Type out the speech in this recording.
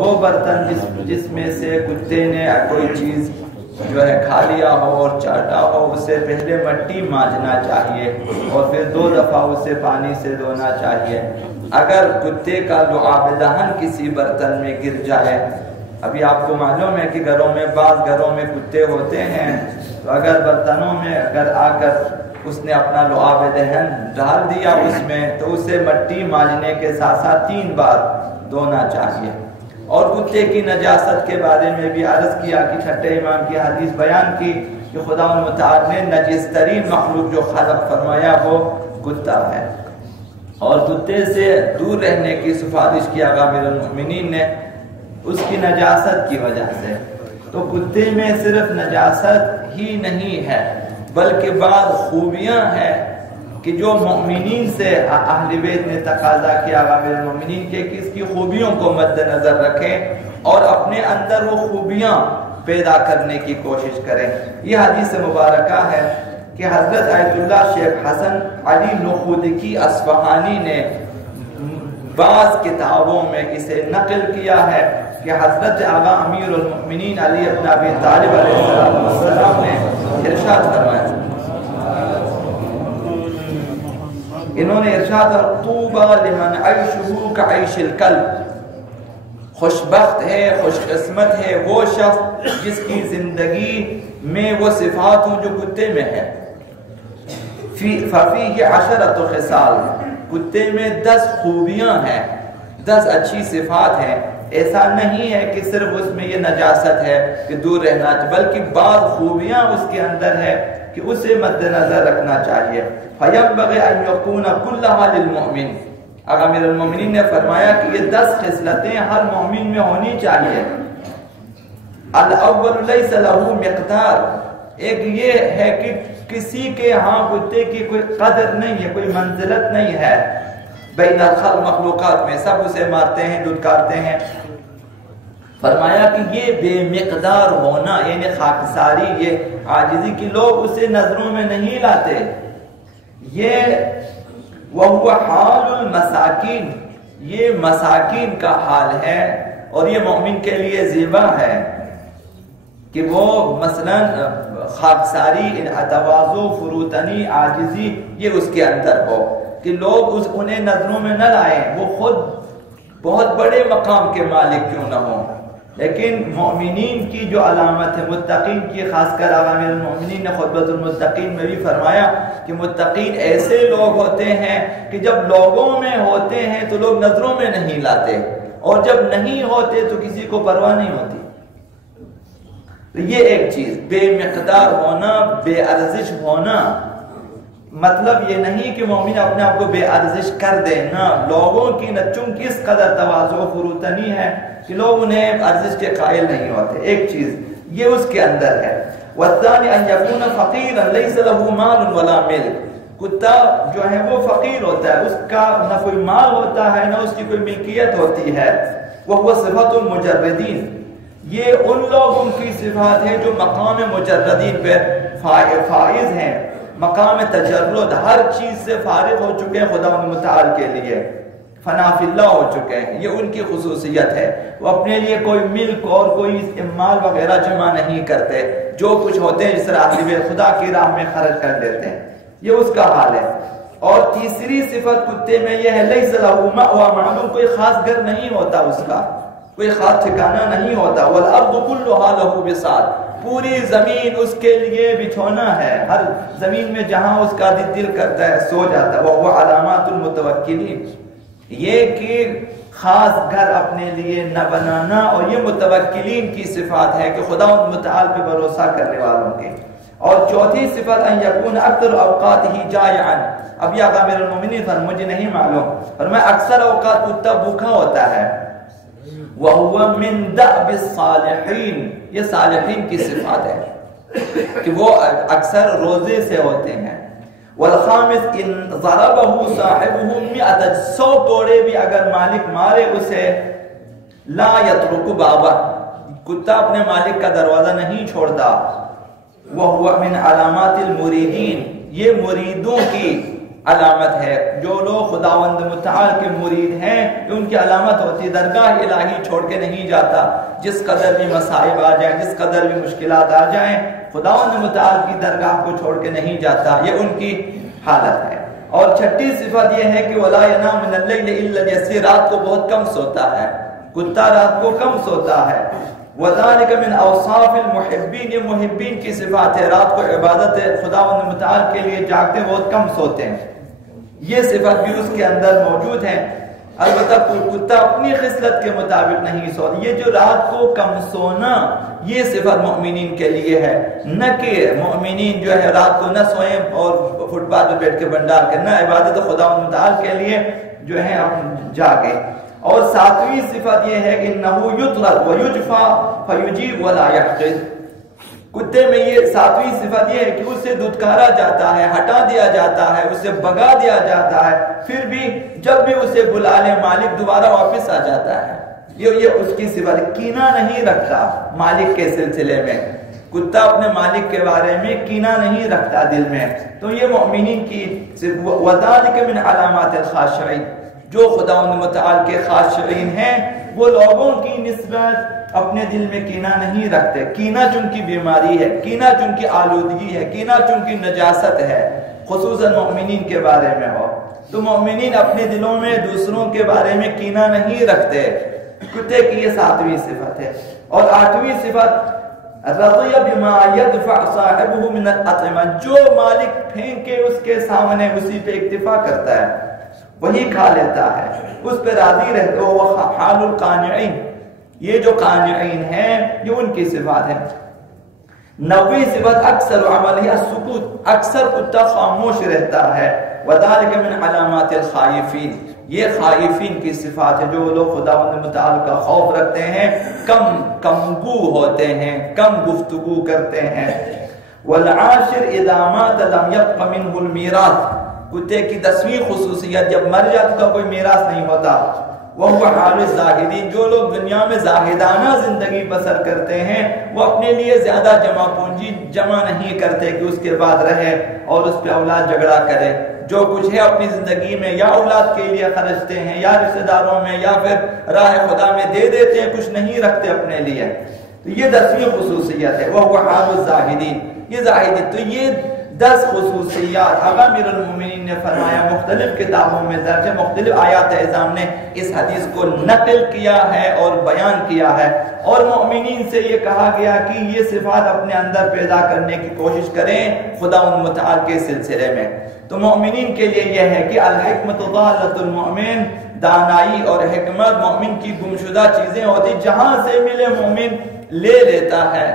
وہ برتن جس میں سے کتے نے کوئی چیز جو ہے کھا لیا ہو اور چاٹا ہو، اسے پہلے مٹی مانجنا چاہیے اور پھر 2 دفعہ اسے پانی سے دھونا چاہیے۔ اگر کتے کا لعاب دہن کسی برتن میں گر جائے، ابھی آپ کو معلوم ہے کہ بعض گھروں میں کتے ہوتے ہیں، تو اگر برتنوں میں آ کر اس نے اپنا لعاب دہن ڈال دیا اس میں، تو اسے مٹی مانجنے کے ساتھ 3 بار دھونا چاہیے۔ اور کتے کی نجاست کے بارے میں بھی عرض کیا کہ چھٹے امام کی حدیث بیان کی کہ خدا متعال نے نجس ترین مخلوق جو خلق فرمایا وہ کتا ہے، اور کتے سے دور رہنے کی سفارش کی امیرالمومنین نے اس کی نجاست کی وجہ سے۔ تو کتے میں صرف نجاست ہی نہیں ہے بلکہ بعض خوبیاں ہیں کہ جو مؤمنین سے اہل بیت نے تقاضا کیا امیرالمومنین کے کہ اس کی خوبیوں کو مد نظر رکھیں اور اپنے اندر وہ خوبیاں پیدا کرنے کی کوشش کریں۔ یہ حدیث مبارکہ ہے کہ حضرت آیت اللہ شیخ حسن علی نخودکی اصفهانی نے بعض کتابوں میں اسے نقل کیا ہے کہ حضرت آقا امیرالمؤمنین علیہ ابن ابی طالب علیہ السلام نے ارشاد فرمایا، انہوں نے ارشاد طوبی لمن عشیه کعیش الکلب، خوشبخت ہے، خوش قسمت ہے وہ شخص جس کی زندگی میں وہ صفات ہوں جو کتے میں ہے۔ ففیه عشره خصال، کتے میں 10 خوبیاں ہیں، 10 اچھی صفات ہیں۔ ایسا نہیں ہے کہ صرف اس میں یہ نجاست ہے کہ دور رہنا، بلکہ بعض خوبیاں اس کے اندر ہے کہ اسے مد نظر رکھنا چاہیے۔ فینبغی ان یکون کلها للمؤمن، امیرالمومنین نے فرمایا کہ یہ 10 خصلتیں ہر مومن میں ہونی چاہیے۔ الاو لیس له مقدار، ایک یہ ہے کہ کسی کے ہاں کتے کی کوئی قدر نہیں ہے، کوئی منزلت نہیں ہے بین الخلق، مخلوقات میں سب اسے مارتے ہیں، دھتکارتے ہیں۔ فرمایا کہ یہ بے مقدار ہونا یعنی خاکساری، یہ عاجزی کی لوگ اسے نظروں میں نہیں لاتے۔ یہ وَهُوَ حَالُ الْمَسَاكِينَ، یہ مساکین کا حال ہے، اور یہ مومن کے لیے زیبا ہے کہ وہ مثلا خاکساری، تواضع، فروتنی، عاجزی یہ اس کے اندر ہو کہ لوگ انہیں نظروں میں نہ لائیں، وہ خود بہت بڑے مقام کے مالک کیوں نہ ہوں۔ لیکن مومنین کی جو علامت ہے، متقین کی، خاص کر امیرالمومنین نے خطبۃ المتقین میں بھی فرمایا کہ متقین ایسے لوگ ہوتے ہیں کہ جب لوگوں میں ہوتے ہیں تو لوگ نظروں میں نہیں لاتے، اور جب نہیں ہوتے تو کسی کو پرواہ نہیں ہوتی۔ تو یہ ایک چیز بے مقدار ہونا، بے ارزش ہونا، مطلب یہ نہیں کہ مومن اپنے آپ کو بے ارزش کر دے، نہ، لوگوں کی نہ چونکہ اس قدر تواضع و فروتنی ہے کہ لوگ انہیں ارزش کے قائل نہیں ہوتے۔ ایک چیز یہ اس کے اندر ہے۔ والثانی ان یکون فقیرا لیس له مال ولا ملک، کتا جو ہے وہ فقیر ہوتا ہے، اس کا نہ کوئی مال ہوتا ہے نہ اس کی کوئی ملکیت ہوتی ہے۔ وہو صفت المجردین، یہ ان لوگوں کی صفات ہے جو مقام مجردین پہ فائز ہیں، مقام تجرد، ہر چیز سے فارغ ہو چکے ہیں خدا متعال کے لیے، فنا فی اللہ ہو چکے ہیں۔ یہ ان کی خصوصیت ہے، وہ اپنے لیے کوئی ملک اور کوئی مال وغیرہ جمع نہیں کرتے، جو کچھ ہوتے ہیں جس طرح خدا کی راہ میں خرچ کر دیتے ہیں، یہ اس کا حال ہے۔ اور تیسری صفت کتے میں یہ ہے لیس له مأوى، معلوم کوئی خاص گھر نہیں ہوتا، اس کا کوئی خاص ٹھکانہ نہیں ہوتا۔ والارض كلها له بساط، پوری زمین اس کے لیے بچھونا ہے، ہر زمین میں جہاں اس کا دل کرتا ہے سو جاتا ہے۔ وہ علامات المتوکلین، یہ کہ خاص گھر اپنے لیے نہ بنانا، اور یہ متوکلین کی صفات ہے کہ خدا متعال پہ بھروسہ کرنے والوں کے۔ اور چوتھی صفت ان یکون اکثر اوقاتہ جائعا، اب یہ امیرالمومنین مجھے نہیں معلوم، فرمایا اکثر اوقات کتا بھوکا ہوتا ہے۔ وَهُوَ مِن دَأْبِ الصَّالِحِينَ، یہ صالحین کی صفات ہے کہ وہ اکثر روزے سے ہوتے ہیں۔ والخامس ان ضربه صاحبه 100 کوڑے بھی اگر مالک مارے اسے، لا يترك بابا، کتا اپنے مالک کا دروازہ نہیں چھوڑتا۔ وَهُوَ مِن علامات المریدین، یہ مریدوں کی علامت ہے. جو لوگ خداوند متعال کے مرید ہیں ان کی علامت ہوتی ہے درگاہ الہی چھوڑ کے نہیں جاتا. جس قدر بھی مصائب آ جائیں، جس قدر بھی مشکلات آ جائیں، خداوند متعال کی درگاہ کو چھوڑ کے نہیں جاتا. یہ ان کی حالت ہے. اور چھٹی صفت یہ ہے کہ وَلَا يَنَامُ مِنَ اللَّيْلِ إِلَّا جیسے رات کو بہت کم سوتا ہے، کتا رات کو کم سوتا ہے. وَذَلِكَ مِنْ أَوْصَافِ الْمُحِبِّينَ، یہ محبین کی صفات ہے. رات کو عبادت خداوند متعال کے لیے جاگتے بہت کم سوتے ہیں. یہ صفت بھی اس کے اندر موجود ہے. البتہ کتا اپنی خصلت کے مطابق نہیں سوتا. یہ جو رات کو کم سونا یہ صفت مؤمنین کے لیے ہے، نہ کہ مؤمنین جو ہے رات کو نہ سوئیں اور فٹ پاتھ پہ بیٹھ کے بنڈار کے، نہ عبادت خداوند متعال کے لیے جو ہے جاگے. اور ساتویں صفت یہ ہے کہ انه یطرد ویجفا فیجیب ولا یحقد. کتے میں یہ ساتویں صفت یہ ہے کہ اسے دھتکارا جاتا ہے، ہٹا دیا جاتا ہے، اسے بگا دیا جاتا ہے، پھر بھی جب بھی اسے بلا لے مالک دوبارہ واپس آ جاتا ہے. یہ اس کی صفت. کینہ نہیں رکھتا مالک کے سلسلے میں. کتا اپنے مالک کے بارے میں کینہ نہیں رکھتا دل میں. تو یہ مؤمنین کی وَذَلِكَ مِنْ عَلَامَاتِ الْخَاشِعِينَ، جو خداوند متعال کے خاشعین ہیں وہ لوگوں کی نسبت اپنے دل میں کینہ نہیں رکھتے. کینہ چونکہ بیماری ہے، کینہ چونکہ آلودگی ہے، کینہ چونکہ نجاست ہے، خصوصاً مؤمنین کے بارے میں ہو. تو مؤمنین اپنے دلوں میں دوسروں کے بارے میں کینہ نہیں رکھتے. کتے کی یہ ساتویں صفت ہے. اور آٹھویں صفت رضی بما یدفع صاحبہ من الاطعمہ، جو مالک پھینکے اس کے سامنے اسی پہ اکتفا کرتا ہے، وہی کھا لیتا ہے، اس پہ راضی رہتے ہو. وہ حال القانعین، یہ جو قانعین ہیں یہ ان کی صفات ہیں. 90 صفت اکثر عمل یا سکوت، اکثر کتا خاموش رہتا ہے. وذالک من علامات الخائفین، یہ خائفین کی صفات ہے. جو لوگ خداوند متعال کا خوف رکھتے ہیں کم گو ہوتے ہیں، کم گفتگو کرتے ہیں. والعاشر اذا مات لم يبق منه المیراث، کتے کی 10ویں خصوصیت جب مر جاتا تو کوئی میراث نہیں ہوتا. وہ حال الزاہدین، جو لوگ دنیا میں زاہدانہ زندگی بسر کرتے ہیں وہ اپنے لیے زیادہ جمع پونجی جمع نہیں کرتے کہ اس کے بعد رہے اور اس پہ اولاد جھگڑا کرے. جو کچھ ہے اپنی زندگی میں یا اولاد کے لیے خرچتے ہیں یا رشتہ داروں میں یا پھر راہ خدا میں دے دیتے ہیں، کچھ نہیں رکھتے اپنے لیے. تو یہ 10ویں خصوصیت ہے. وہ حال الزاہدین، یہ زاہدین. تو یہ 10 خصوصیات امیرالمومنین نے فرمایا. مختلف کتابوں میں درج ہے، مختلف آیات اعظام نے اس حدیث کو نقل کیا ہے اور بیان کیا ہے. اور مؤمنین سے یہ کہا گیا کہ یہ صفات اپنے اندر پیدا کرنے کی کوشش کریں خداوند متعال کے سلسلے میں. تو مؤمنین کے لیے یہ ہے کہ الحکمت ضالۃ المؤمن، دانائی اور حکمت مومن کی گمشدہ چیزیں ہوتی، جہاں سے ملے مومن لے لیتا ہے.